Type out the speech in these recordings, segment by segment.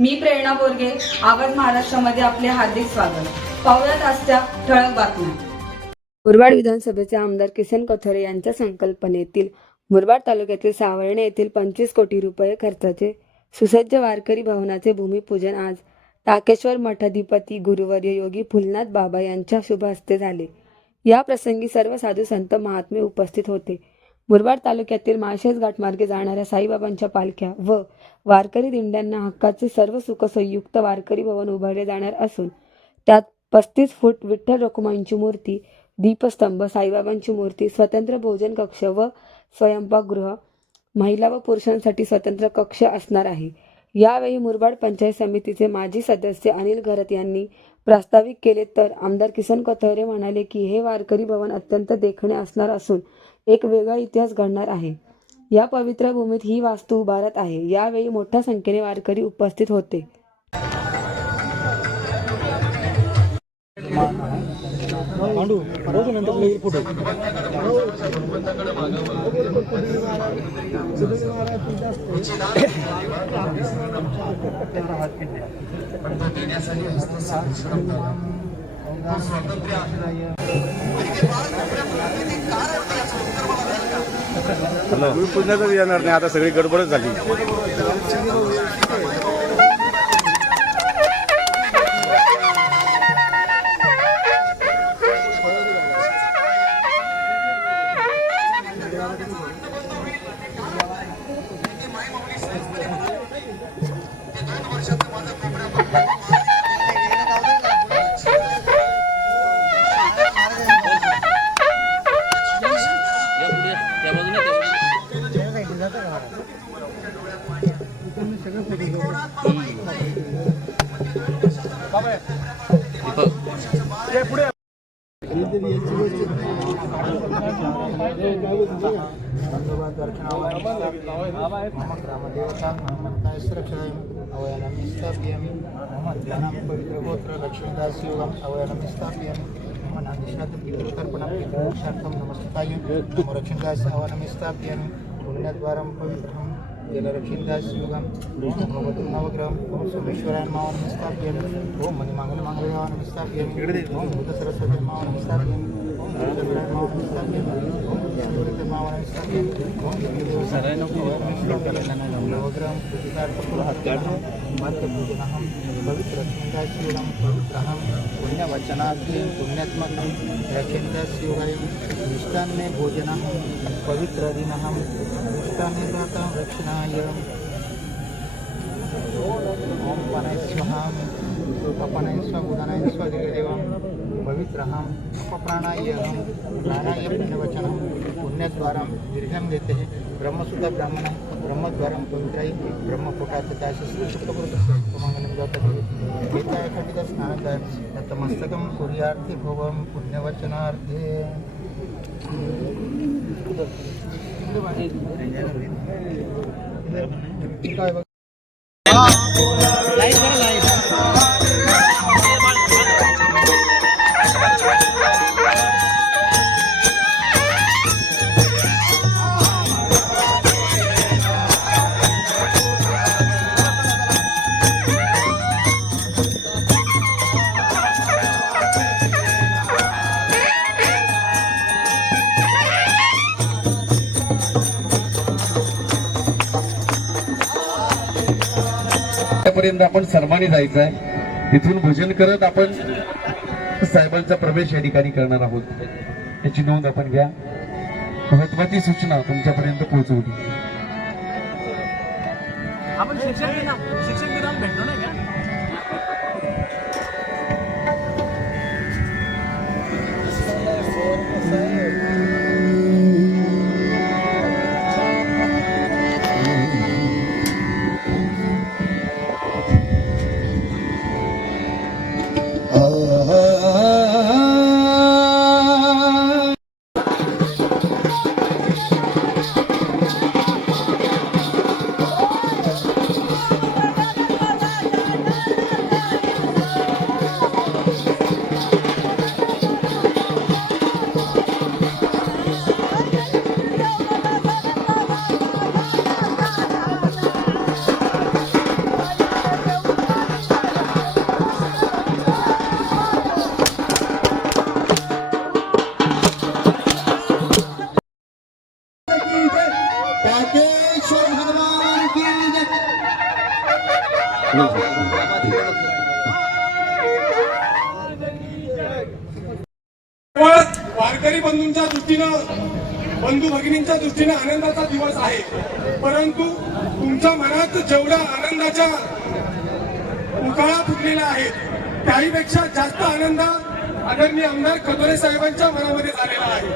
मी प्रेरणा बोरगे, आवाज महाराष्ट्रामध्ये आपले हार्दिक स्वागत. पाहुयात आजच्या ठळक बातम्या. मुरबाड विधानसभेचे आमदार किसन कथोरे यांच्या संकल्पनेतील मुरबाड तालुक्यातील सावर्णे येथील 25 कोटी रुपये खर्चाचे सुसज्ज वारकरी भवनाचे भूमिपूजन आज टाकेश्वर मठाधिपती गुरुवर्य योगी फुलनाथ बाबा यांच्या शुभ हस्ते झाले. या प्रसंगी सर्व साधू संत महात्मे उपस्थित होते. मुरबाड तालुक्यातील माळशेज घाटमार्गे जाणाऱ्या साईबाबांच्या पालख्या व वारकरी दिंड्यांना हक्काचे सर्व सुखसंयुक्त वारकरी भवन उभारले जाणार असून त्यात 35 फूट विठ्ठल रखुमाईंची मूर्ती, दीपस्तंभ, साईबाबांची मूर्ती, स्वतंत्र भोजन कक्ष व स्वयंपाकगृह, महिला व पुरुषांसाठी स्वतंत्र कक्ष असणार आहे. यावेळी मुरबाड पंचायत समितीचे माजी सदस्य अनिल घरत यांनी प्रास्ताविक केले तर आमदार किसन कथोरे म्हणाले की हे वारकरी भवन अत्यंत देखणे असणार असून एक वेगळा इतिहास घडणार आहे. या पवित्र भूमीत ही वास्तू उभारत आहे. यावेळी मोठ्या संख्येने वारकरी उपस्थित होते. भूमिपूजनाचं येणार नाही, आता सगळी गडबडच झाली. पुण्यद्वारं पवित्रं जलरक्षिदास्युगं नवग्रहं सोमेश्वराय मावनं स्थापयामि. ओम मणिमंगलमांगल्यावनं स्थापयामि. ओम भूतसरस्वती मावनं स्थापयामि. ओम भूतसराय मावनं स्थापयामि. ओम विष्णुवृत्ते मावनं स्थापयामि. ओम नवग्रहं पूजितार्थपुरहत्याहं मध्यपूजनहं पवित्ररक्षिदास्युगं पवित्रहं पुण्यवचनार्थं पुण्यात्मकं रक्षिदास्युगं मिष्टान्ने भोजनहं पवित्रदिनहं मिष्टान्ने दातां रक्षणाय. ओम पनाय स्वाहा अपनाय स्वागुदानाय स्वादिदेवं पवित्रहं अपप्राणायहं प्राणाय पुण्यवचनं पुण्यद्वारं दीर्घं देते ब्रह्मसुता ब्राह्मणः ब्रह्मद्वारं पवित्राय ब्रह्मपुटातताय शुक्लपुरुषमंगलं जातते. एताय खंडित स्नानताय तमस्तकं कुर्यार्थे भवं पुण्यवचनार्थे. पर्यंत आपण सर्वांनी जायचं आहे. तिथून भोजन करत आपण साहेबांचा प्रवेश या ठिकाणी करणार आहोत. याची नोंद आपण घ्या. महत्वाची सूचना तुमच्यापर्यंत पोहोचवली. आपण शिक्षण दिनाला भेटलो नाही का? केवळ वारकरी बंधूंच्या दृष्टीनं बंधू भगिनींच्या दृष्टीने आनंदाचा दिवस आहे, परंतु तुमच्या मनात जेवढ्या आनंदाच्या उकाळा फुटलेल्या आहेत त्याहीपेक्षा जास्त आनंद आदरणीय आमदार कथोरे साहेबांच्या मनामध्ये झालेला आहे.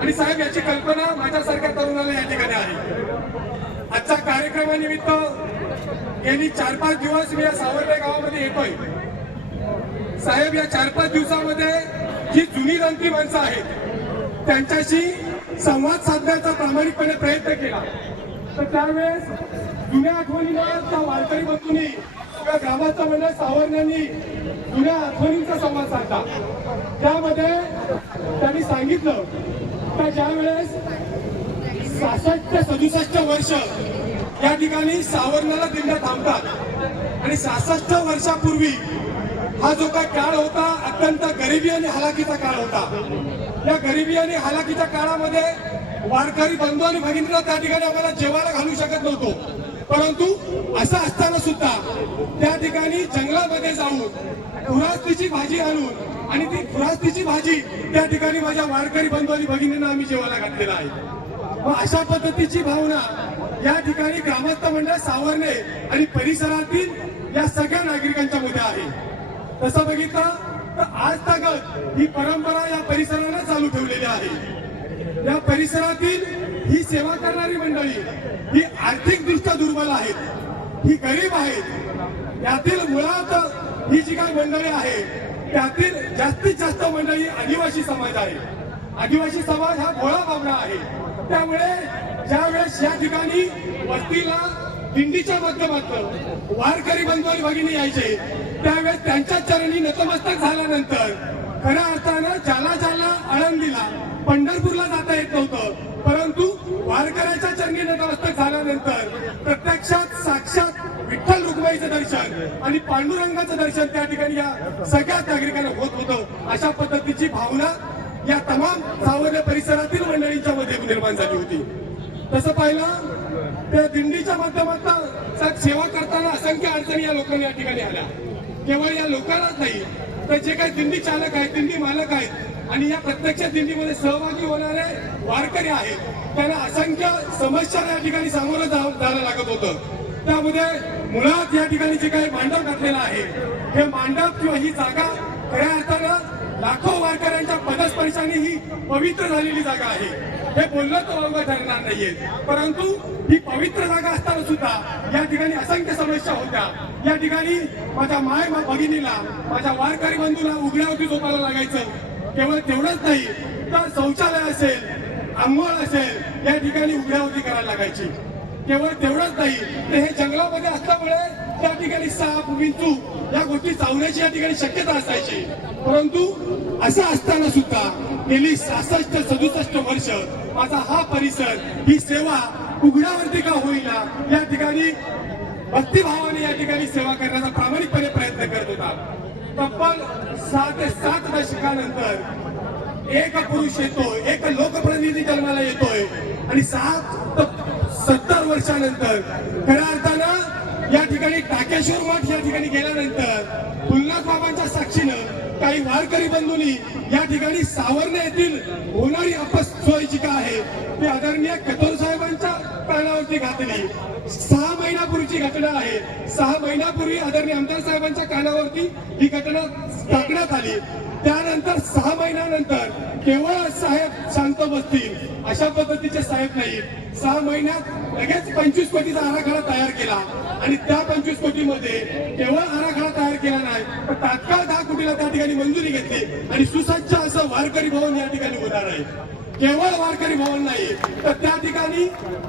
आणि साहेब, याची कल्पना माझ्यासारख्या तरुणाला या ठिकाणी आहे. आजच्या कार्यक्रमानिमित्त गेली 4-5 दिवस मी या सावर्डे गावामध्ये येतोय. साहेब, या 4-5 दिवसामध्ये जी जुनी जाणती माणसं आहेत त्यांच्याशी संवाद साधण्याचा प्रामाणिकपणे प्रयत्न केला. तर त्यावेळेस जुन्या आठवणीला त्या वारकरी बंधूंनी किंवा ग्रामाचं मंडळ सावर्ण्यांनी जुन्या आठवणींचा संवाद साधला. त्यामध्ये त्यांनी सांगितलं का ज्यावेळेस 66 ते 67 वर्ष या ठिकाणी सावर्णाला दिंड्या थांबतात आणि 66 वर्षापूर्वी हा जो काही काळ होता अत्यंत गरिबी आणि हालाकीचा काळ होता. या गरिबी आणि हालाकीच्या काळामध्ये वारकरी बंधू आणि भगिनींना त्या ठिकाणी आम्हाला जेवायला घालू शकत नव्हतो, परंतु असं असताना सुद्धा त्या ठिकाणी जंगलामध्ये जाऊन खुरास्तीची भाजी आणून आणि ती खुरास्तीची भाजी त्या ठिकाणी माझ्या वारकरी बंधू आणि भगिनींना आम्ही जेवायला घातलेला आहे. मग अशा पद्धतीची भावना या ठिकाणी ग्रामस्थ मंडळ सावर्णे आणि परिसरातील या सगळ्या नागरिकांच्या मध्ये आहे. तसं बघितलं तर आज तागत ही परंपरा या परिसरानं चालू ठेवलेली आहे. या परिसरातील ही सेवा करणारी मंडळी ही आर्थिकदृष्ट्या दुर्बल आहेत, ही गरीब आहेत. यातील मुळात ही जी काही मंडळी आहे त्यातील जास्तीत जास्त मंडळी आदिवासी समाज आहे. आदिवासी समाज हा भोळा बाबडा आहे. त्यामुळे ज्यावेळेस या ठिकाणी वस्तीला दिंडीच्या माध्यमातून वारकरी बंधू आणि भगिनी यायचे त्यावेळेस त्यांच्या चरणी नतमस्तक झाल्यानंतर खऱ्या अर्थानं ज्याला आळंदीला पंढरपूरला जाता येत नव्हतं, परंतु वारकऱ्याच्या चरणी नतमस्तक झाल्यानंतर प्रत्यक्षात साक्षात विठ्ठल रुक्माईचं दर्शन आणि पांडुरंगाचं दर्शन त्या ठिकाणी या सगळ्या नागरिकांना होत होतं. अशा पद्धतीची भावना या तमाम सावर्णे परिसरातील मंडळींच्या मध्ये निर्माण झाली होती. तसं पाहिलं त्या दिंडीच्या माध्यमातून सेवा करताना असंख्य अडचणी या लोकांनी या ठिकाणी आल्या. केवळ या लोकांनाच नाही तर जे काही दिंडी चालक आहेत, दिंडी मालक आहेत आणि या प्रत्यक्ष दिंडीमध्ये सहभागी होणारे वारकरी आहेत त्यांना असंख्य समस्या या ठिकाणी सामोरं जायला लागत होतं. त्यामध्ये मुळात या ठिकाणी जे काही मांडव घातलेलं आहे हे मांडव किंवा ही जागा खऱ्या अर्थानं लाखो वारकऱ्यांच्या पदस्पर्शाने ही पवित्र झालेली जागा आहे. हे बोलणं तर अवघड ठरणार नाहीये, परंतु ही पवित्र जागा असताना सुद्धा या ठिकाणी असंख्य समस्या होत्या. या ठिकाणी माझ्या माय भगिनीला, माझ्या वारकरी बंधूला उघड्यावरती झोपायला लागायचं. केवळ तेवढंच नाही तर शौचालय असेल, आंघोळ असेल या ठिकाणी उघड्यावरती करायला लागायची. केवळ तेवढंच नाही तर हे जंगलामध्ये असल्यामुळे त्या ठिकाणी साप, विंचू या गोष्टी चावण्याची या ठिकाणी शक्यता असायची. परंतु असं असताना सुद्धा गेली 66-67 वर्ष माझा हा परिसर ही सेवा उघड्यावरती का होईना या ठिकाणी भक्तिभावाने या ठिकाणी सेवा करण्याचा प्रामाणिकपणे प्रयत्न करत होता. तब्बल 6 ते 7 दशकानंतर एक पुरुष येतोय, एक लोकप्रतिनिधी जन्माला येतोय आणि 60 ते 70 वर्षानंतर खऱ्या अर्थानं या ठिकाणी टाकेश्वर मठ या ठिकाणी गेल्यानंतर फुलनाथ बाबांच्या साक्षीनं काही वारकरी बंधूंनी या ठिकाणी सावर्णे येथील होणारी अपसोय जी काय आहे ती आदरणीय कथोर साहेबांच्या कानावरती घातली. 6 महिन्यापूर्वीची घटना आहे. 6 महिन्यापूर्वी आदरणीय आमदार साहेबांच्या कानावरती ही घटना टाकण्यात आली. त्यानंतर 6 महिन्यानंतर केवळ साहेब शांत बसतील अशा पद्धतीचे साहेब नाही. 6 महिन्यात लगेच 25 कोटीचा आराखडा तयार केला आणि त्या 25 कोटीमध्ये केवळ आराखडा तयार केला नाही तर तात्काळ 10 कोटीला त्या ठिकाणी मंजुरी घेतली आणि सुसज्ज असं वारकरी भवन या ठिकाणी होणार आहे. केवळ वारकरी भवन नाही तर त्या ठिकाणी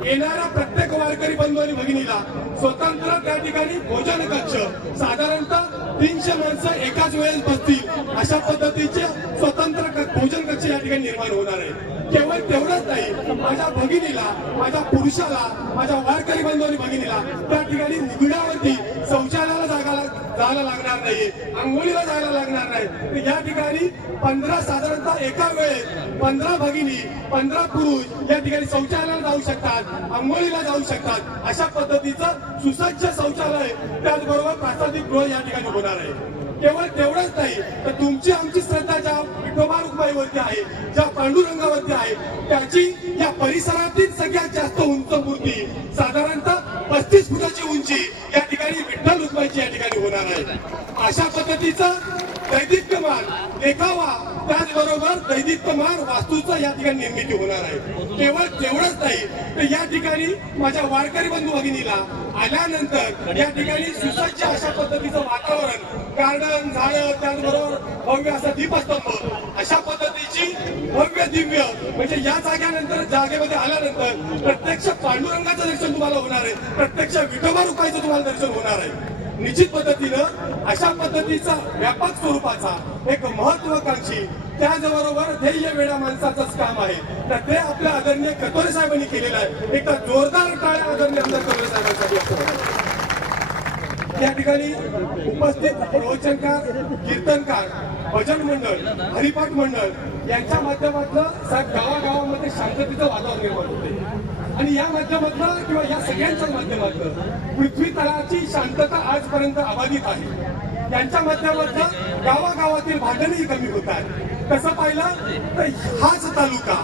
येणाऱ्या प्रत्येक वारकरी बंधू आणि भगिनीला स्वतंत्र त्या ठिकाणी भोजन कक्ष, साधारणतः 300 माणसं एकाच वेळेस बसतील अशा पद्धतीचे स्वतंत्र भोजन कक्ष या ठिकाणी निर्माण होणार आहे. केवळ तेवढंच नाही, माझ्या भगिनीला, माझ्या पुरुषाला, माझ्या वारकरी बंधू आणि भगिनीला त्या ठिकाणी उघड्यावरती शौचालयाला जायला लागणार नाहीये, आंघोळीला जायला लागणार नाही. तर या ठिकाणी 15 साधारणतः एका वेळेत 15 भगिनी 15 पुरुष या ठिकाणी शौचालयाला जाऊ शकतात, आंघोळीला जाऊ शकतात. अशा पद्धतीचं सुसज्ज शौचालय त्याचबरोबर प्रासादिक गृह या ठिकाणी होणार आहे. केवळ तेवढंच नाही तर तुमची आमची श्रद्धा ज्या विठोबा रुक्माईवरती आहे, ज्या पांडुरंगावरती आहे, त्याची या परिसरातील सगळ्यात जास्त उंच मूर्ती साधारणतः 35 फुटाची उंची या ठिकाणी विठ्ठल रुक्माईची या ठिकाणी होणार आहे. अशा पद्धतीचा दैदिप्यमान देखावा त्याचबरोबर दैदिप्यमान वास्तूचं या ठिकाणी निर्मिती होणार आहे. केवळ तेवढंच नाही तर या ठिकाणी माझ्या वारकरी बंधू भगिनीला आल्यानंतर या ठिकाणी सुसज्ज अशा पद्धतीचं वातावरण, गार्डन, झाडं, त्याचबरोबर भव्य असा दीपस्तंभ, अशा पद्धतीची भव्य दिव्य म्हणजे या जागेमध्ये आल्यानंतर प्रत्यक्ष पांडुरंगाचं दर्शन तुम्हाला होणार आहे, प्रत्यक्ष विठोबा रुक्माईचं तुम्हाला दर्शन होणार आहे. निश्चित पद्धतीनं अशा पद्धतीचा व्यापक स्वरूपाचा एक महत्वाकांक्षी त्याचबरोबर ध्येय वेळा माणसाचंच काम आहे. तर ते आपल्या आदरणीय कटोरे साहेबांनी केलेलं आहे. एकदा जोरदार टाळ्या आदरणीय आमदार कटोरे साहेबांसाठी असतो. या ठिकाणी उपस्थित प्रवचनकार, कीर्तनकार, भजन मंडळ, हरिपाठ मंडळ यांच्या माध्यमातून साहेब गावागावामध्ये शांततेचं वातावरण निर्माण होते. आणि या माध्यमातून किंवा या सगळ्यांच्या माध्यमातून पृथ्वी तळाची शांतता आजपर्यंत अबाधित आहे. यांच्या माध्यमातून गावागावातील भांडणही कमी होत आहे. तसं पाहिलं तर हाच तालुका,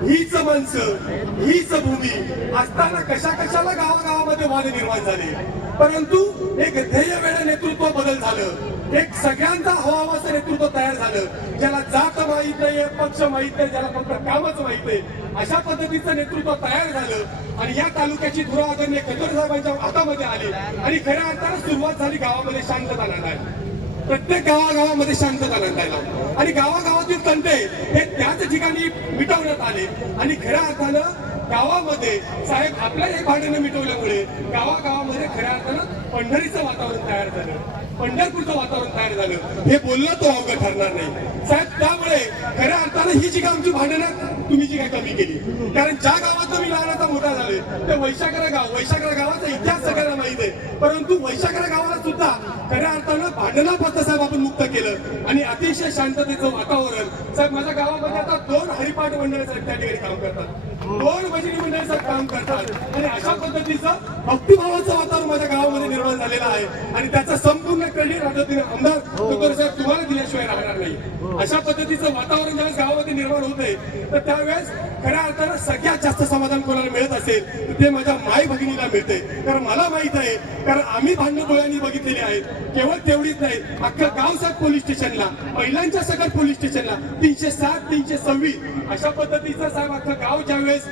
हीच माणसं, हीच भूमी असताना कशाला गावागावामध्ये वाद निर्माण झाले. परंतु एक ध्येय वेळ नेतृत्व बदल झालं, एक सगळ्यांचा हवामाचं नेतृत्व तयार झालं. ज्याला जात माहित नाहीये, पक्ष माहित नाही, ज्याला फक्त कामच माहित आहे, अशा पद्धतीचं नेतृत्व तयार झालं आणि या तालुक्याची धुरा आदरणीय कटोरे साहेबांच्या हातामध्ये आली आणि खऱ्या अर्थानं सुरुवात झाली गावामध्ये शांतता नांदायला. प्रत्येक गावागावामध्ये शांतता नांदायला आणि गावागावातील तंटे हे त्याच ठिकाणी मिटवण्यात आले आणि खऱ्या अर्थानं गावामध्ये साहेब आपल्या हे भांडणं मिटवल्यामुळे गावागावामध्ये खऱ्या अर्थानं पंढरीचं वातावरण तयार झालं, पंढरपूरचं वातावरण तयार झालं. हे बोलणं तो अवघड ठरणार नाही साहेब. त्यामुळे खऱ्या अर्थानं ही जी काय आमची भांडणं तुम्ही जी काय कमी केली, कारण ज्या गावात तुम्ही लहानाचा मोठा झाले ते वैशाखरा गावाचा इतिहास सगळ्यांना माहित आहे. परंतु वैशाखरा गावाला सुद्धा खऱ्या अर्थानं भांडणापासून साहेब आपण मुक्त केलं आणि अतिशय शांततेचं वातावरण. साहेब माझ्या गावामध्ये आता 2 हरिपाठ मंडळ साहेब त्या ठिकाणी काम करतात, 2 भजनी मंडळ साहेब काम करतात आणि अशा पद्धतीचं भक्तिभावाचं वातावरण माझ्या गावामध्ये निर्माण झालेलं आहे आणि त्याचा संपूर्ण क्रेडिट आदरणीय आमदार कटोरे साहेब तुम्हाला दिल्याशिवाय राहणार नाही. अशा पद्धतीचं वातावरण ज्यावेळेस गावामध्ये निर्माण होतंय तर त्यावेळेस खऱ्या अर्थानं सगळ्यात जास्त समाधान कोणाला मिळत असेल तर ते माझ्या माय भगिनीला मिळते. कारण मला माहित आहे, कारण आम्ही भांडणं डोळ्यांनी बघितलेली आहेत. केवळ तेवढीच नाही, अख्खं गाव साहेब पोलीस स्टेशनला, महिलांच्या सगळ्यात पोलीस स्टेशनला 307, 326 अशा पद्धतीचं साहेब अख्खं गाव ज्यावेळेस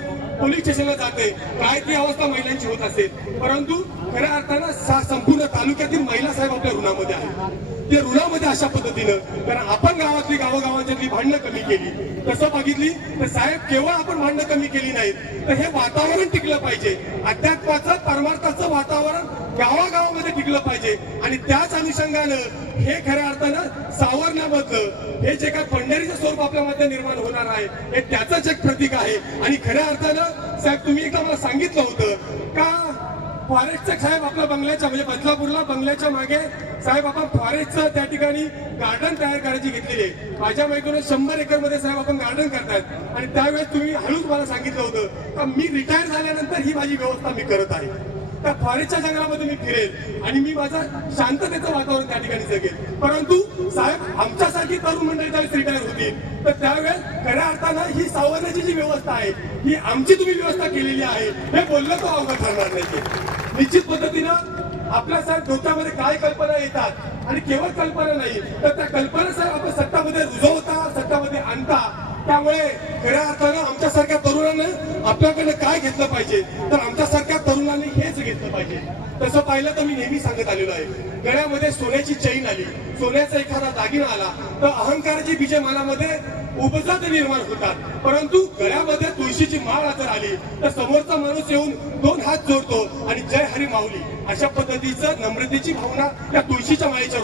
पोलीस स्टेशनला जाते काय ती अवस्था महिलांची होत असेल. परंतु खऱ्या अर्थानं संपूर्ण तालुक्यातील महिला साहेब आपल्या ऋणामध्ये आहेत. ते ऋणामध्ये अशा पद्धतीनं, कारण आपण गावातली गावागावांच्यातली भांडणं कमी केली, तसं बघितली तर साहेब केवळ आपण भांडणं कमी केली नाहीत तर हे वातावरण टिकलं पाहिजे. अध्यात्माचं, परमार्थाचं वातावरण गावागावामध्ये टिकलं पाहिजे आणि त्याच अनुषंगानं हे खऱ्या अर्थानं सावरण्यामधलं हे जे काय पंढरीचं स्वरूप आपल्यामध्ये निर्माण होणार आहे हे त्याचंच एक प्रतीक आहे. आणि खऱ्या अर्थानं साहेब तुम्ही एकदा मला सांगितलं होतं का फॉरेस्टचं साहेब आपल्या बंगल्याच्या म्हणजे बदलापूरला बंगल्याच्या मागे साहेब आपण फॉरेस्टचं त्या ठिकाणी गार्डन तयार करायची घेतलेली आहे. माझ्या माहितीने 100 एकर मध्ये साहेब आपण गार्डन करतायत आणि त्यावेळेस तुम्ही हळूच मला सांगितलं होतं का मी रिटायर झाल्यानंतर ही माझी व्यवस्था मी करत आहे. त्या फॉरेस्टच्या जंगलामध्ये मी फिरेल आणि मी माझं शांततेचं वातावरण त्या ठिकाणी जगेल. परंतु साहेब आमच्यासारखी तरुण मंडळी त्यावेळेस रिटायर होतील तर त्यावेळेस खऱ्या अर्थानं ही सावरण्याची जी व्यवस्था आहे ही आमची तुम्ही व्यवस्था केलेली आहे हे बोलणं तो अवघड ठरणार नाही. निश्चित पद्धतीनं आपल्या साहेब डोक्यामध्ये काय कल्पना येतात आणि केवळ कल्पना नाही तर त्या कल्पना साहेब आपण सत्तामध्ये रुजवता, सत्तामध्ये आणता. त्यामुळे खऱ्या अर्थानं आमच्यासारख्या तरुणांना आपल्याकडनं काय घेतलं पाहिजे तर आमच्यासारख्या तरुणांनी हेच घेतलं पाहिजे. तसं पाहिलं तर मी नेहमी सांगत आलेलो आहे, गळ्यामध्ये सोन्याची चैन आली, सोन्याचा एखादा दागिना आला तर अहंकाराची बीजे मनामध्ये उपजत निर्माण होतात. परंतु गळ्यामध्ये तुळशीची माळ जर आली तर समोरचा माणूस येऊन 2 हात जोडतो आणि जय हरी माऊली अशा पद्धतीचं नम्रतेची भावना या तुळशीच्या माळेच्या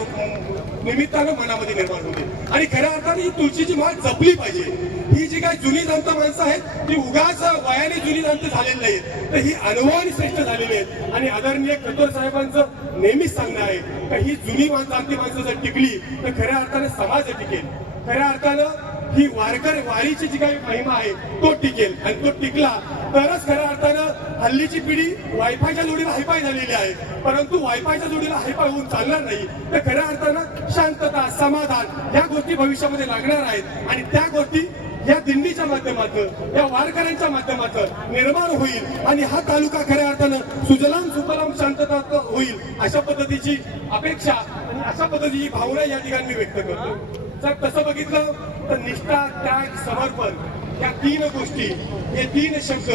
निमित्तानं मनामध्ये निर्माण होते. आणि खऱ्या अर्थाने ही तुळशीची माळ जपली पाहिजे. ही जी काही जुनी जाणतं माणसं आहेत ती उगाच वयाने जुनी जाणतं झालेली नाहीत तर ही अनुभवाने श्रेष्ठ झाली झालेले आहेत. आणि आदरणीय कथोर साहेबांचं नेहमीच सांगणं आहे का ही जुनी जाणती माणसं जर टिकली तर खऱ्या अर्थाने समाज टिकेल. खऱ्या अर्थानं ही वारीची जी काही महिमा आहे तो टिकेल. आणि तो टिकला तरच खऱ्या अर्थानं हल्लीची पिढी वायफायच्या जोडीला हायफाय झालेली आहे. परंतु वायफायच्या जोडीला हायफाय होऊन चालणार नाही. तर खऱ्या अर्थानं शांतता, समाधान या गोष्टी भविष्यामध्ये लागणार आहेत. आणि त्या गोष्टी या दिंडीच्या माध्यमातून, या वारकऱ्यांच्या माध्यमातून निर्माण होईल. आणि हा तालुका खऱ्या अर्थानं सुजलाम सुफलाम शांतता होईल अशा पद्धतीची अपेक्षा आणि अशा पद्धतीची भावना या ठिकाणी मी व्यक्त करतो. जर तसं बघितलं तर निष्ठा, त्याग, समर्पण या तीन गोष्टी, हे तीन शब्द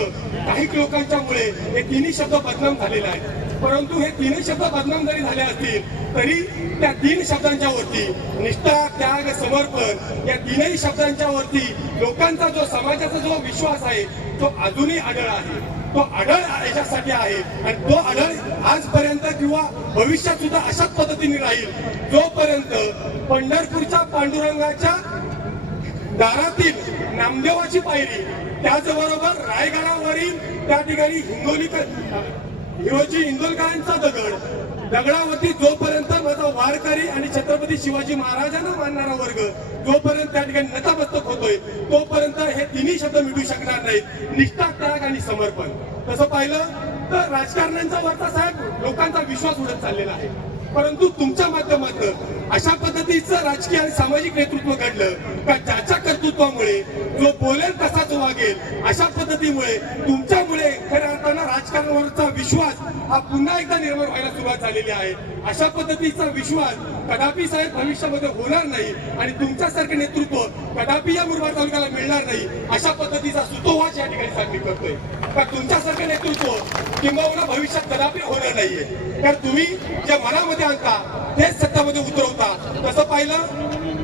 काही लोकांच्यामुळे हे तिन्ही शब्द बदनाम झालेले आहेत. परंतु हे तीनही शब्द बदनाम जरी झाले असतील तरी त्या तीन शब्दांच्या वरती निष्ठा, त्याग, समर्पण या तीनही शब्दांच्या वरती लोकांचा जो, समाजाचा जो विश्वास आहे तो अजूनही अढळ आहे. तो अढळ याच्यासाठी आहे. आणि तो अढळ आजपर्यंत किंवा भविष्यात सुद्धा अशाच पद्धतीने राहील जोपर्यंत पंढरपूरच्या पांडुरंगाच्या दारातील नामदेवाची पायरी, त्याचबरोबर रायगडावरील त्या ठिकाणी इंदोलकरांचा दगडावरती जोपर्यंत माझा वारकरी आणि छत्रपती शिवाजी महाराजांना मानणारा वर्ग जोपर्यंत त्या ठिकाणी नतमस्तक होतोय तोपर्यंत हे तिन्ही शब्द मिटू शकणार नाहीत. निष्ठा, त्याग आणि समर्पण. तसं पाहिलं तर राजकारण्यांचा वरचा साहेब लोकांचा विश्वास उडत चाललेला आहे. परंतु तुमच्या माध्यमातून अशा पद्धतीचं राजकीय आणि सामाजिक नेतृत्व घडलं का ज्याच्या कर्तृत्वामुळे जो बोलेल तसाच वागेल अशा पद्धतीमुळे तुमच्यामुळे खऱ्या अर्थानं राजकारणावरचा विश्वास हा पुन्हा एकदा निर्माण व्हायला सुरुवात झालेली आहे. अशा पद्धतीचा विश्वास कदापि साहेब भविष्यामध्ये होणार नाही आणि तुमच्यासारखे नेतृत्व कदापि या मुरबाड तालुक्याला मिळणार नाही अशा पद्धतीचा सुतोवाच या ठिकाणी सांगली करतोय. का तुमच्यासारखे नेतृत्व किंबहुना भविष्यात कदापि होणार नाहीये. तर तुम्ही जे मनामध्ये आणता तेच सत्तामध्ये उतरवता. तसं पाहिलं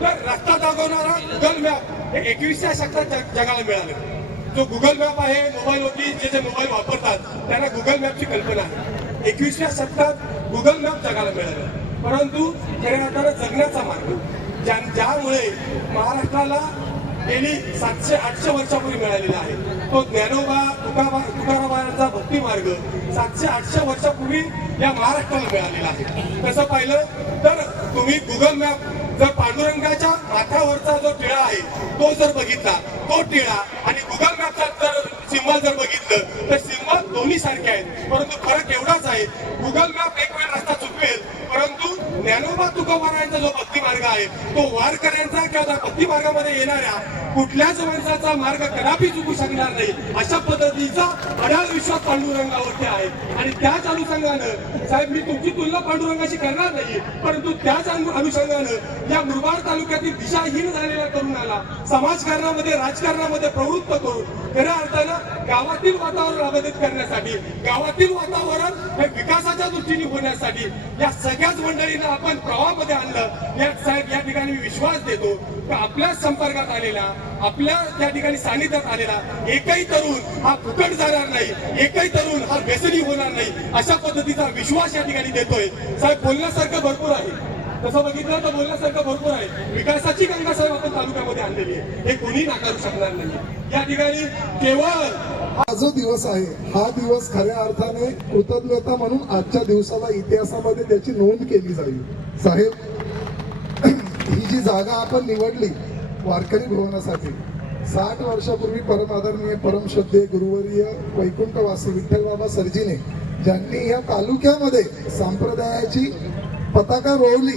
तर रस्ता दाखवणारा गुगल मॅप हे 21व्या शतकात जगाला मिळालं. जो गुगल मॅप आहे, मोबाईलवरती जे मोबाईल वापरतात त्यांना गुगल मॅपची कल्पना आहे. 21व्या शतकात गुगल मॅप जगाला मिळालं. परंतु खऱ्या अर्थानं जगण्याचा मार्ग ज्यामुळे महाराष्ट्राला गेली 700-800 वर्षापूर्वी मिळालेला आहे तो ज्ञानोबा तुकारामांचा भक्ती मार्ग 700-800 वर्षापूर्वी या महाराष्ट्राला मिळालेला आहे. तसं पाहिलं तर तुम्ही गुगल मॅप जर पांडुरंगाच्या माथ्यावरचा जो टिळा आहे तो जर बघितला, तो टिळा आणि गुगल मॅपचा जर सिंबल जर बघितलं तर सिंबल दोन्ही सारखे आहेत. परंतु फरक एवढाच आहे, गुगल मॅप एक वेळ रस्ता चुकवेल परंतु ज्ञानोबा तुकोबारायांचा जो भक्ती मार्ग आहे तो वारकऱ्यांचा किंवा भक्ती मार्गामध्ये येणाऱ्या कुठल्याच माणसाचा मार्ग कदापि चुकू शकणार नाही अशा पद्धतीचा अढाळ विश्वास पांडुरंगावरती आहे. आणि त्याच अनुषंगानं साहेब मी तुमची तुलना पांडुरंगाशी करणार नाही, परंतु त्याच अनुषंगानं या मुरबाड तालुक्यातील दिशाहीन झालेल्या तरुणाला समाजकारणामध्ये, राजकारणामध्ये प्रवृत्त करून खऱ्या अर्थानं गावातील वातावरण अबाधित करण्यासाठी, गावातील वातावरण हे विकासाच्या दृष्टीने होण्यासाठी या सगळ्याच मंडळींना आपण प्रवाहामध्ये आणलं. या साहेब या ठिकाणी विश्वास देतो की आपल्या संपर्कात आलेला, आपल्या त्या ठिकाणी सानिध्यात आलेला एकही तरुण हा फुकट जाणार नाही, एकही तरुण हा व्यसनी होणार नाही अशा पद्धतीचा विश्वास या ठिकाणी देतोय. साहेब बोलण्यासारखं भरपूर आहे, तसं बघितलं तर बोलण्यासारखं भरपूर आहे. विकासाची गंगा साहेब आपण तालुक्यामध्ये आणलेली आहे, हे कोणी नाकारू शकणार नाही. या ठिकाणी केवळ हा जो दिवस आहे हा दिवस खऱ्या अर्थाने कृतज्ञता म्हणून आजच्या दिवसाला इतिहासामध्ये त्याची नोंद केली जाईल. साहेब ही जी जागा आपण निवडली वारकरी भवनासाठी 60 वर्षापूर्वी परम आदरणीय परमश्रद्धेय गुरुवर्य वैकुंठवासी विठ्ठल बाबा सरजीने ज्यांनी या तालुक्यामध्ये संप्रदायाची पताका रोवली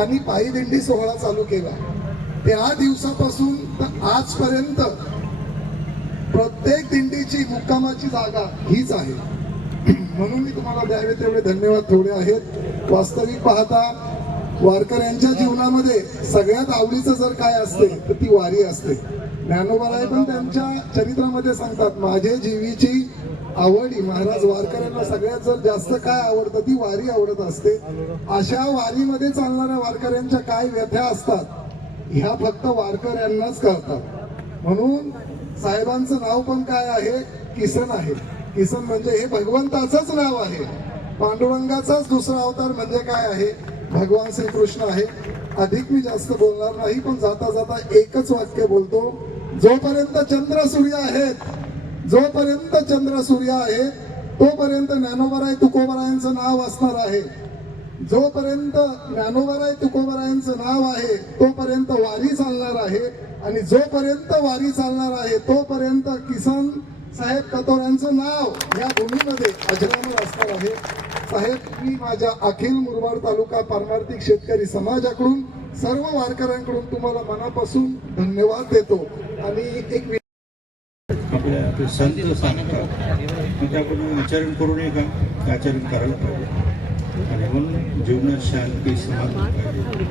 आणि पायी दिंडी सोहळा चालू केला त्या दिवसापासून तर आजपर्यंत प्रत्येक दिंडीची मुक्कामाची जागा हीच आहे. म्हणून मी तुम्हाला द्यावे तेवढे धन्यवाद थोडे आहेत. वास्तविक पाहता वारकऱ्यांच्या जीवनामध्ये सगळ्यात आवडीचं जर काय असते तर ती वारी असते. ज्ञानोबाराय पण त्यांच्या चरित्रामध्ये सांगतात, माझे जीवीची आवडी. महाराज वारकऱ्यांना सगळ्यात जर जास्त काय आवडतं ती वारी आवडत असते. अशा वारीमध्ये चालणाऱ्या वारकऱ्यांच्या काय व्यथ्या असतात ह्या फक्त वारकऱ्यांनाच कळतात. म्हणून साहेबांचं नाव पण काय आहे, किसन आहे. किसन म्हणजे हे भगवंताचंच नाव आहे. पांडुरंगाचाच दुसरा अवतार म्हणजे काय आहे, भगवान श्रीकृष्ण आहे. अधिक मी जास्त बोलणार नाही, पण जाता जाता एकच वाक्य बोलतो. जोपर्यंत चंद्र सूर्य आहेत, जोपर्यंत चंद्र सूर्य आहेत तोपर्यंत ज्ञानोबराय तुकोबरायांचं नाव असणार आहे. जोपर्यंत ज्ञानोबराय तुकोबरायांचं नाव आहे तोपर्यंत वारी चालणार आहे. आणि जोपर्यंत वारी चालणार आहे तोपर्यंत किसन साहेब कथोरेंचं नाव या भूमीमध्ये अजरामर असणार आहे. साहेब, मी माझ्या अखिल मुरबाड तालुका पारमार्थिक शेतकरी समाजाकडून सर्व वारकऱ्यांकडून तुम्हाला मनापासून धन्यवाद देतो. आणि एक आपले संत सांगतात मग त्याकडून आचरण करू नये का, आचरण करायला पाहिजे. आणि म्हणून जीवनात शांती समाधान पाहिजे.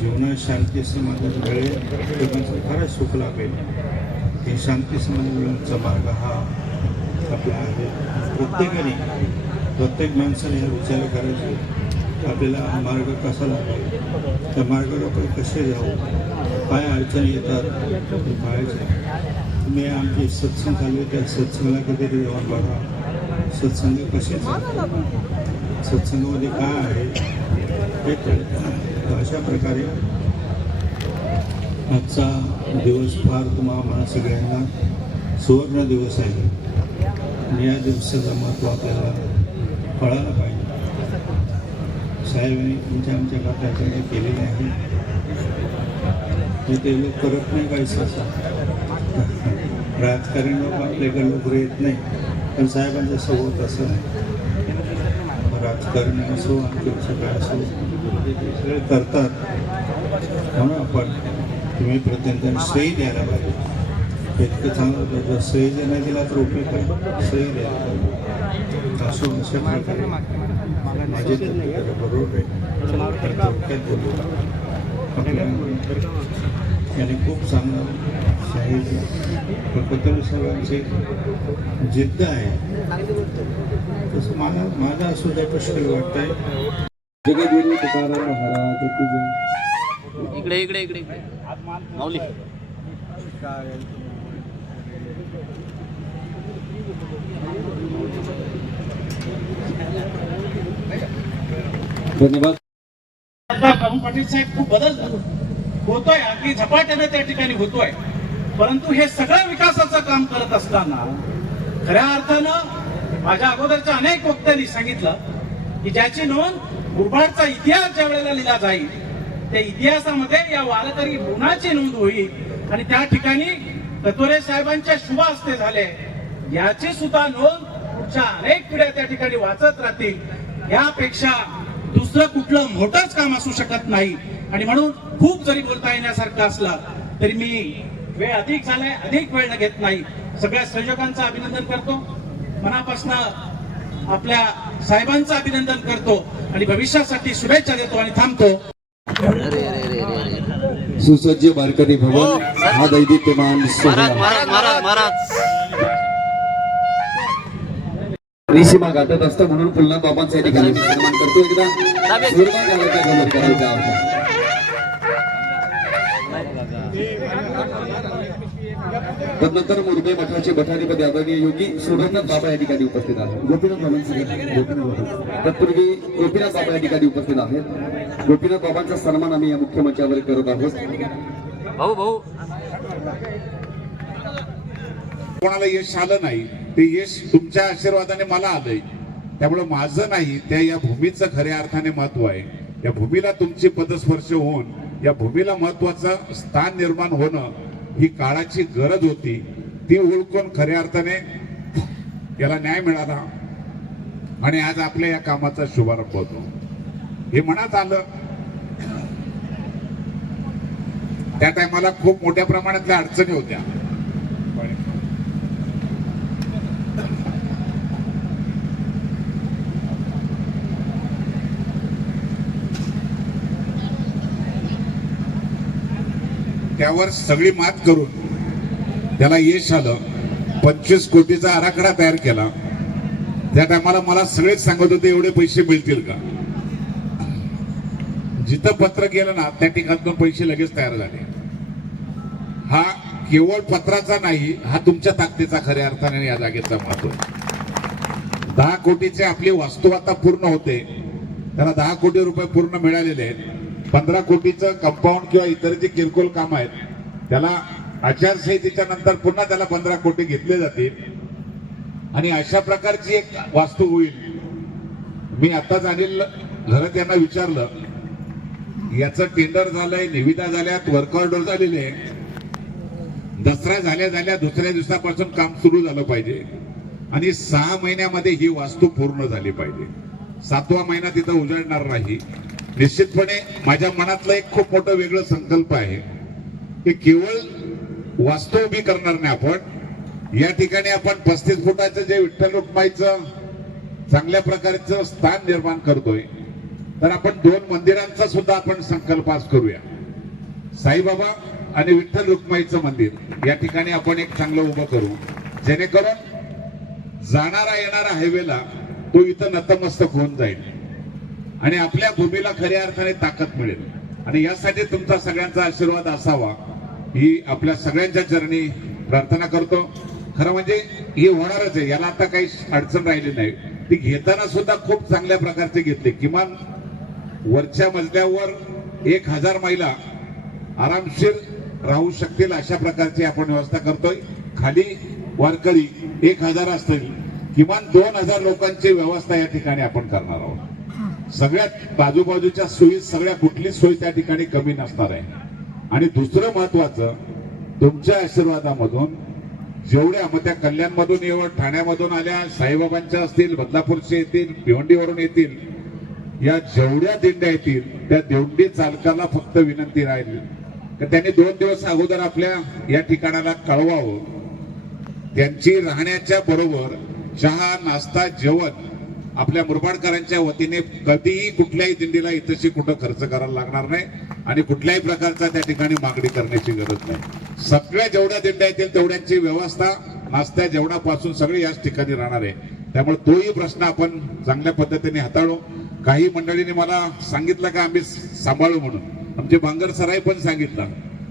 जीवनात शांती समाधान वेळे लोकांचं खरंच सुख लाभेल. हे शांती समाधानाचा मार्ग हा आपला आहे. प्रत्येक माणसाने हा विचार करायचा आपल्याला मार्ग कसा लागेल, त्या मार्गावर आपण कसे जाऊ, काय अडचणी येतात ते पाहायचं. तुम्ही आमचे सत्संग झाले त्या सत्संगाला कधीतरी जाऊन बघा. सत्संग कसे चालतात, सत्संगामध्ये काय आहे ते कळतं. अशा प्रकारे आजचा दिवस फार तुम्हाला सगळ्यांना सुवर्ण दिवस आहे. आणि या दिवसाचं महत्त्व आपल्याला कळायला पाहिजे. साहेबांनी आमच्या गाठाकडे केलेले आहे ते लोक करत नाही काही सहसा. राजकारणी लोक आपल्याकडे लवकर येत नाही, पण साहेबांचा स्वभाव तसं नाही. राजकारणी असो आमच्यापेक्षा काय असो ते सगळे करतात. म्हणून आपण तुम्ही प्रत्येकाने श्रेय द्यायला पाहिजे. इतकं चांगलं जर श्रेय जर नाही दिला तर उपयोग काय, श्रेय द्यायला पाहिजे. असो अशा प्रकारे माझे बरोबर आहे. त्याने खूप चांगलं साहेब कथोरे साहेबांची जिद्द आहे तसं माझा असं त्या पुष्कळ वाटतंय. जगद्गुरु तुकाराम महाराज की जय. इकडे इकडे इकडे इकडे माऊली. धन्यवाद. पाटील साहेब, खूप बदल होतोय, अगदी झपाट्याने त्या ठिकाणी होतोय. परंतु हे सगळं विकासाचं काम करत असताना खऱ्या अर्थानं माझ्या अगोदरच्या अनेक वक्त्यांनी सांगितलं की ज्याची नोंद मुरबाडचा इतिहास ज्या वेळेला लिहिला जाईल त्या इतिहासामध्ये या वारकरी गुणाची नोंद होईल. आणि त्या ठिकाणी कथोरे साहेबांच्या शुभ हस्ते झाले याची सुद्धा नोंद पुढच्या अनेक पिढ्या त्या ठिकाणी वाचत राहतील. यापेक्षा दुसरं कुठलं मोठंच काम असू शकत नाही. आणि म्हणून खूप जरी बोलता येण्यासारखं असलं तरी मी वेळ अधिक झालाय, अधिक वेळ घेत नाही. सगळ्या संयोजकांचं अभिनंदन करतो, मनापासून आपल्या साहेबांचं अभिनंदन करतो आणि भविष्यासाठी शुभेच्छा देतो आणि थांबतो. सुसज्ज वारकरी भवन हा दैदिप्यमान सोहळा रिसीमा गाठत असतं म्हणून पुन्हा बाबांचा या ठिकाणी सन्मान करतो. एकदा जोरदार गाण्याचा गमत करायचा. तदनंतर मुरबे मठाचे मठाधिपती आदरणीय योगी सोडवनाथ बाबा या ठिकाणी उपस्थित आहेत. गोपीनाथ बाबांचे तत्पूर्वी गोपीनाथ बाबा या ठिकाणी उपस्थित आहेत. गोपीनाथ बाबांचा सन्मान आम्ही या मुख्य मंचावर करत आहोत. भाऊ भाऊ कोणाला यश आलं नाही ते यश तुमच्या आशीर्वादाने मला आलंय. त्यामुळे माझं नाही, त्या या भूमीचं खऱ्या अर्थाने महत्व आहे. या भूमीला तुमची पदस्पर्श होऊन या भूमीला महत्वाचं स्थान निर्माण होणं ही काळाची गरज होती. ती ओळखून खऱ्या अर्थाने याला न्याय मिळाला आणि आज आपल्या या कामाचा शुभारंभ होतो. हे मनात आलं त्या टायमाला खूप मोठ्या प्रमाणातल्या अडचणी होत्या. त्यावर सगळी मात करून त्याला यश आलं. 25 कोटीचा आराखडा तयार केला. त्या टायमाला मला सगळेच सांगत होते एवढे पैसे मिळतील का. जिथं पत्र गेलं ना त्या ठिकाणातून पैसे लगेच तयार झाले. हा केवळ पत्राचा नाही, हा तुमच्या ताकदीचा खऱ्या अर्थाने या जागेचा महत्व आहे. 10 कोटीचे आपली वास्तू आता पूर्ण होते. त्याला 10 कोटी रुपये पूर्ण मिळालेले आहेत. 15 कोटीचं कंपाऊंड किंवा इतर जे किरकोळ काम आहेत त्याला आचारसंहितेच्या नंतर पुन्हा त्याला 15 कोटी घेतले जातील. आणि अशा प्रकारची एक वास्तू होईल. मी आताच अनिल घरात यांना विचारलं, याचं टेंडर झालंय, निविदा झाल्यात, वर्क ऑर्डर झालेले, दसरा झाल्या दुसऱ्या दिवसापासून काम सुरू झालं पाहिजे आणि 6 महिन्यामध्ये ही वास्तू पूर्ण झाली पाहिजे. 7वा महिना तिथं उजळणार नाही. निश्चितपणे माझ्या मनातलं एक खूप मोठं वेगळं संकल्प आहे की केवळ वास्तू उभी करणार नाही आपण, या ठिकाणी आपण 35 फुटाचं जे विठ्ठल रुक्माईचं चांगल्या प्रकारचं स्थान निर्माण करतोय, तर आपण 2 मंदिरांचा सुद्धा आपण संकल्प आज करूया. साईबाबा आणि विठ्ठल रुक्माईचं मंदिर या ठिकाणी आपण एक चांगलं उभं करू, जेणेकरून जाणारा येणारा हायवेला तो इथं नतमस्तक होऊन जाईल आणि आपल्या भूमीला खऱ्या अर्थाने ताकद मिळेल. आणि यासाठी तुमचा सगळ्यांचा आशीर्वाद असावा ही आपल्या सगळ्यांच्या चरणी प्रार्थना करतो. खरं म्हणजे ही होणारच आहे, याला आता काही अडचण राहिली नाही. ती घेताना सुद्धा खूप चांगल्या प्रकारचे घेतले. किमान वरच्या मजल्यावर 1000 महिला आरामशीर राहू शकतील अशा प्रकारची आपण व्यवस्था करतोय. खाली वारकरी 1000 असतील, किमान 2000 लोकांची व्यवस्था या ठिकाणी आपण करणार आहोत. सगळ्यात बाजूबाजूच्या सोयी सगळ्या कुठलीच सोय त्या ठिकाणी कमी नसणार आहे. आणि दुसरं महत्वाचं, तुमच्या आशीर्वादामधून जेवढ्या मग त्या कल्याणमधून येऊन ठाण्यामधून आल्या, साईबाबांच्या असतील, बदलापूरचे येतील, भिवंडीवरून येतील, या जेवढ्या दिंड्या येतील त्या दिंडी चालकाला फक्त विनंती राहील की त्यांनी 2 दिवस अगोदर आपल्या या ठिकाणाला कळवावं. त्यांची राहण्याच्या बरोबर चहा, नाश्ता, जेवण आपल्या मुरबाडकरांच्या वतीने कधीही कुठल्याही दिंडीला इथंशी कुठं खर्च करायला लागणार नाही आणि कुठल्याही प्रकारचा त्या ठिकाणी मागणी करण्याची गरज नाही. सगळ्या जेवढ्या दिंड्या येतील तेवढ्यांची व्यवस्था नाश्त्या जेवणापासून सगळे याच ठिकाणी राहणार आहे. त्यामुळे तोही प्रश्न आपण चांगल्या पद्धतीने हाताळू. काही मंडळींनी मला सांगितलं का आम्ही सांभाळू म्हणून, आमचे बांगर सराई पण सांगितलं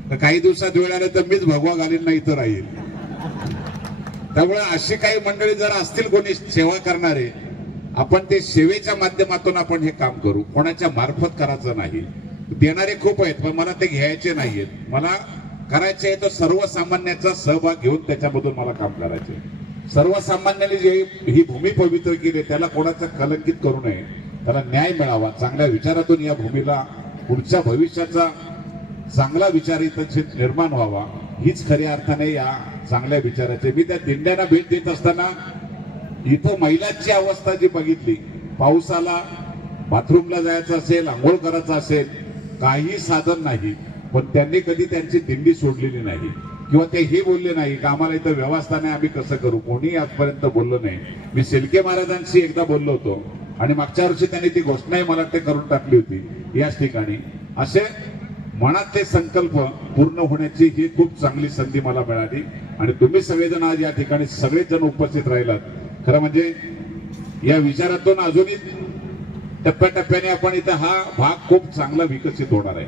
तर काही दिवसात वेळ आले तर मीच भगवा घालीन नाही तर राहील. त्यामुळे अशी काही मंडळी जर असतील कोणी सेवा करणारे, आपण ते सेवेच्या माध्यमातून आपण हे काम करू, कोणाच्या मार्फत करायचं नाही. देणारे खूप आहेत पण मला ते घ्यायचे नाहीयेत. मला करायचे आहे तर सर्वसामान्याचा सहभाग घेऊन त्याच्यामधून मला काम करायचे. सर्वसामान्यांनी जे ही भूमी पवित्र केली त्याला कोणाचं कलंकित करू नये, त्याला न्याय मिळावा. चांगल्या विचारातून या भूमीला पुढच्या भविष्याचा चांगला विचार इथं निर्माण व्हावा, हीच खऱ्या अर्थाने या चांगल्या विचाराचे. मी त्या दिंड्यांना भेट देत असताना इथं महिलांची अवस्था जी बघितली, पावसाला बाथरूमला जायचं असेल, आंघोळ करायचं असेल, काही साधन नाही, पण त्यांनी कधी त्यांची दिंडी सोडलेली नाही किंवा ते हे बोलले नाही की आम्हाला इथं व्यवस्था नाही, आम्ही कसं करू. कोणी आजपर्यंत बोललो नाही. मी शेलके महाराजांशी एकदा बोललो होतो आणि मागच्या वर्षी त्यांनी ती घोषणाही मला ते करून टाकली होती याच ठिकाणी. असे मनात ते संकल्प पूर्ण होण्याची ही खूप चांगली संधी मला मिळाली आणि तुम्ही सगळेजण आज या ठिकाणी सगळेच जण उपस्थित राहिलात. खरं म्हणजे या विचारातून अजूनही टप्प्याटप्प्याने आपण इथं हा भाग खूप चांगला विकसित होणार आहे.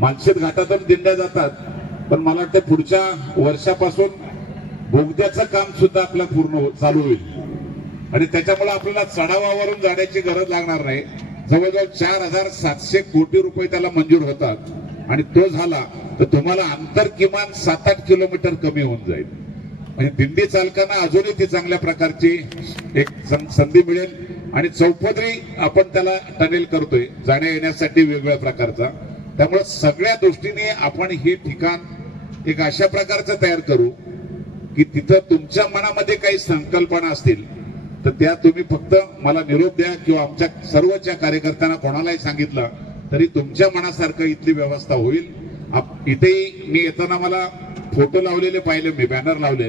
मानशेत घाटातून दिंड्या जातात, पण मला वाटतं पुढच्या वर्षापासून बोगद्याचं काम सुद्धा आपलं पूर्ण चालू होईल आणि त्याच्यामुळे आपल्याला चढावावरून जाण्याची गरज लागणार नाही. जवळजवळ 4700 कोटी रुपये त्याला मंजूर होतात आणि तो झाला तर तुम्हाला अंतर किमान 7-8 किलोमीटर कमी होऊन जाईल. म्हणजे दिंडी चालकांना अजूनही ती चांगल्या प्रकारची एक संधी मिळेल. आणि चौपदरी आपण त्याला टनेल करतोय जाण्या येण्यासाठी वेगवेगळ्या प्रकारचा. त्यामुळे सगळ्या दृष्टीने आपण हे ठिकाण एक अशा प्रकारचं तयार करू की तिथं तुमच्या मनामध्ये काही संकल्पना असतील तर त्या तुम्ही फक्त मला निरोप द्या किंवा आमच्या सर्वच्या कार्यकर्त्यांना कोणालाही सांगितलं तरी तुमच्या मनासारखं इथली व्यवस्था होईल. इथेही मी येताना मला फोटो लावलेले पाहिले, मी बॅनर लावले,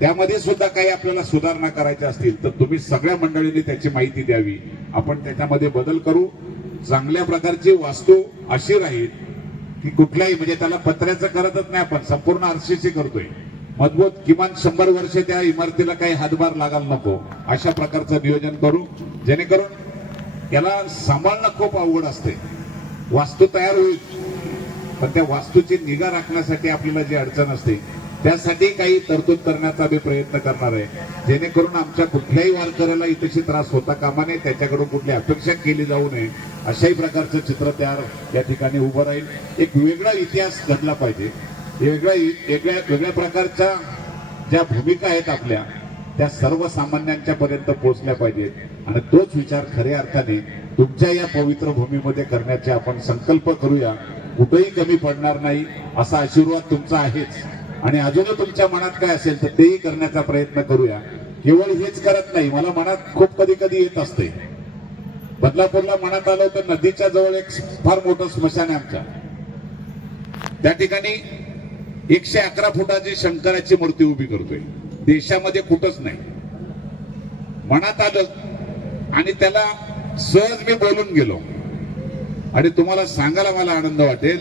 त्यामध्ये सुद्धा काही आपल्याला सुधारणा करायच्या असतील तर तुम्ही सगळ्या मंडळींनी त्याची माहिती द्यावी. आपण त्याच्यामध्ये बदल करू. चांगल्या प्रकारची वास्तू अशी राहील की कुठल्याही म्हणजे त्याला पत्र्याचं करतच नाही, आपण संपूर्ण आरसीसी करतोय. मजबूत किमान 100 वर्ष त्या इमारतीला काही हातभार लागायला नको अशा प्रकारचं नियोजन करू, जेणेकरून याला सांभाळणं खूप अवघड असते. वास्तू तयार होईल पण त्या वास्तूची निगा राखण्यासाठी आपल्याला जी अडचण असते त्यासाठी काही तरतूद करण्याचा आम्ही प्रयत्न करणार आहे, जेणेकरून आमच्या कुठल्याही वारकऱ्याला इथेशी त्रास होता कामा नये, त्याच्याकडून कुठली अपेक्षा केली जाऊ नये अशाही प्रकारचं चित्र तयार या ठिकाणी उभं राहील. एक वेगळा इतिहास घडला पाहिजे. वेगळ्या प्रकारच्या ज्या भूमिका आहेत आपल्या त्या सर्वसामान्यांच्या पर्यंत पोहोचल्या पाहिजेत आणि तोच विचार खऱ्या अर्थाने तुमच्या या पवित्र भूमीमध्ये करण्याचे आपण संकल्प करूया. कुठेही कमी पडणार नाही असा आशीर्वाद तुमचा आहेच आणि अजूनही तुमच्या मनात काय असेल तर तेही करण्याचा प्रयत्न करूया. केवळ हेच करत नाही, मला मनात खूप कधी कधी येत असते. बदलापूरला मनात आलं तर नदीच्या जवळ एक फार मोठं स्मशान आहे आमच्या. त्या ठिकाणी 111 फुटाची शंकराची मूर्ती उभी करतोय. देशामध्ये कुठंच नाही. मनात आलं आणि त्याला सहज मी बोलून गेलो आणि तुम्हाला सांगायला मला आनंद वाटेल,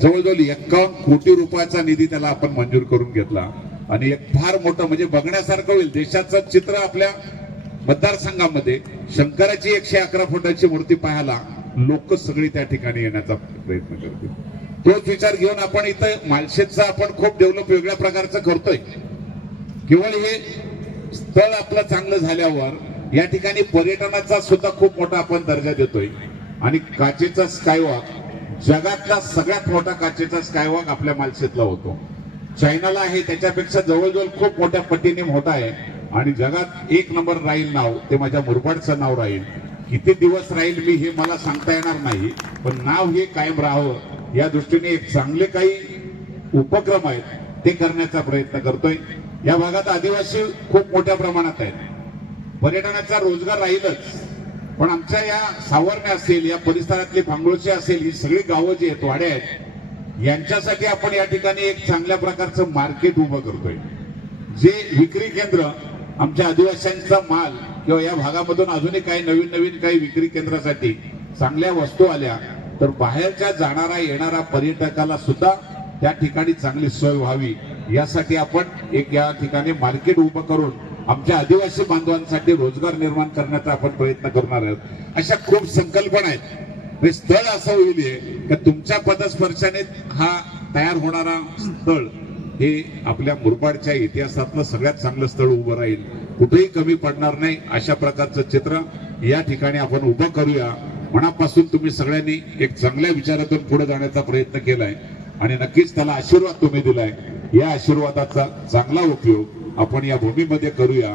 जवळजवळ 51 कोटी रुपयाचा निधी त्याला आपण मंजूर करून घेतला आणि एक फार मोठं म्हणजे बघण्यासारखं होईल. देशाचं चित्र आपल्या मतदारसंघामध्ये शंकराची 111 फुटाची मूर्ती पाहायला लोक सगळी त्या ठिकाणी येण्याचा प्रयत्न करतील. तोच विचार घेऊन आपण इथं माळशेजचा आपण खूप डेव्हलप वेगळ्या प्रकारचं करतोय. केवळ हे स्थळ आपलं चांगलं झाल्यावर या ठिकाणी पर्यटनाचा सुद्धा खूप मोठा आपण दर्जा देतोय आणि काचेचा स्कायवॉक जगातला सगळ्यात मोठा काचेचा स्कायवॉक आपल्या मालशेतला होतो. चायनाला आहे त्याच्यापेक्षा जवळजवळ खूप मोठ्या पटीने मोठा आहे आणि जगात 1 नंबर राहील नाव ते माझ्या मुरबाडचं नाव राहील. किती दिवस राहील मी हे मला सांगता येणार नाही, पण नाव हे कायम राहावं या दृष्टीने एक चांगले काही उपक्रम आहेत ते करण्याचा प्रयत्न करतोय. या भागात आदिवासी खूप मोठ्या प्रमाणात आहेत. पर्यटनाचा रोजगार राहीलच, पण आमच्या या सावर्णे असेल या परिसरातली भांगोळची असेल ही सगळी गावं जी आहेत वाड्या आहेत यांच्यासाठी आपण या ठिकाणी एक चांगल्या प्रकारचं मार्केट उभं करतोय. जे विक्री केंद्र आमच्या आदिवासींचा माल किंवा या भागामधून अजूनही काही नवीन नवीन काही विक्री केंद्रासाठी चांगल्या वस्तू आल्या तर बाहेरच्या जाणारा येणारा पर्यटकाला सुद्धा त्या ठिकाणी चांगली सोय व्हावी यासाठी आपण एक या ठिकाणी मार्केट उभं करून आमच्या आदिवासी बांधवांसाठी रोजगार निर्माण करण्याचा आपण प्रयत्न करणार आहोत. अशा खूप संकल्पना आहेत. हे स्थळ असं होईल की तुमच्या पदस्पर्शाने हा तयार होणारा स्थळ हे आपल्या मुरबाडच्या इतिहासातलं सगळ्यात चांगलं स्थळ उभं राहील. कुठेही कमी पडणार नाही अशा प्रकारचं चित्र या ठिकाणी आपण उभं करूया. मनापासून तुम्ही सगळ्यांनी एक चांगल्या विचारातून पुढे जाण्याचा प्रयत्न केलाय आणि नक्कीच त्याला आशीर्वाद तुम्ही दिलाय. या आशीर्वादाचा चांगला उपयोग आपण या भूमीमध्ये करूया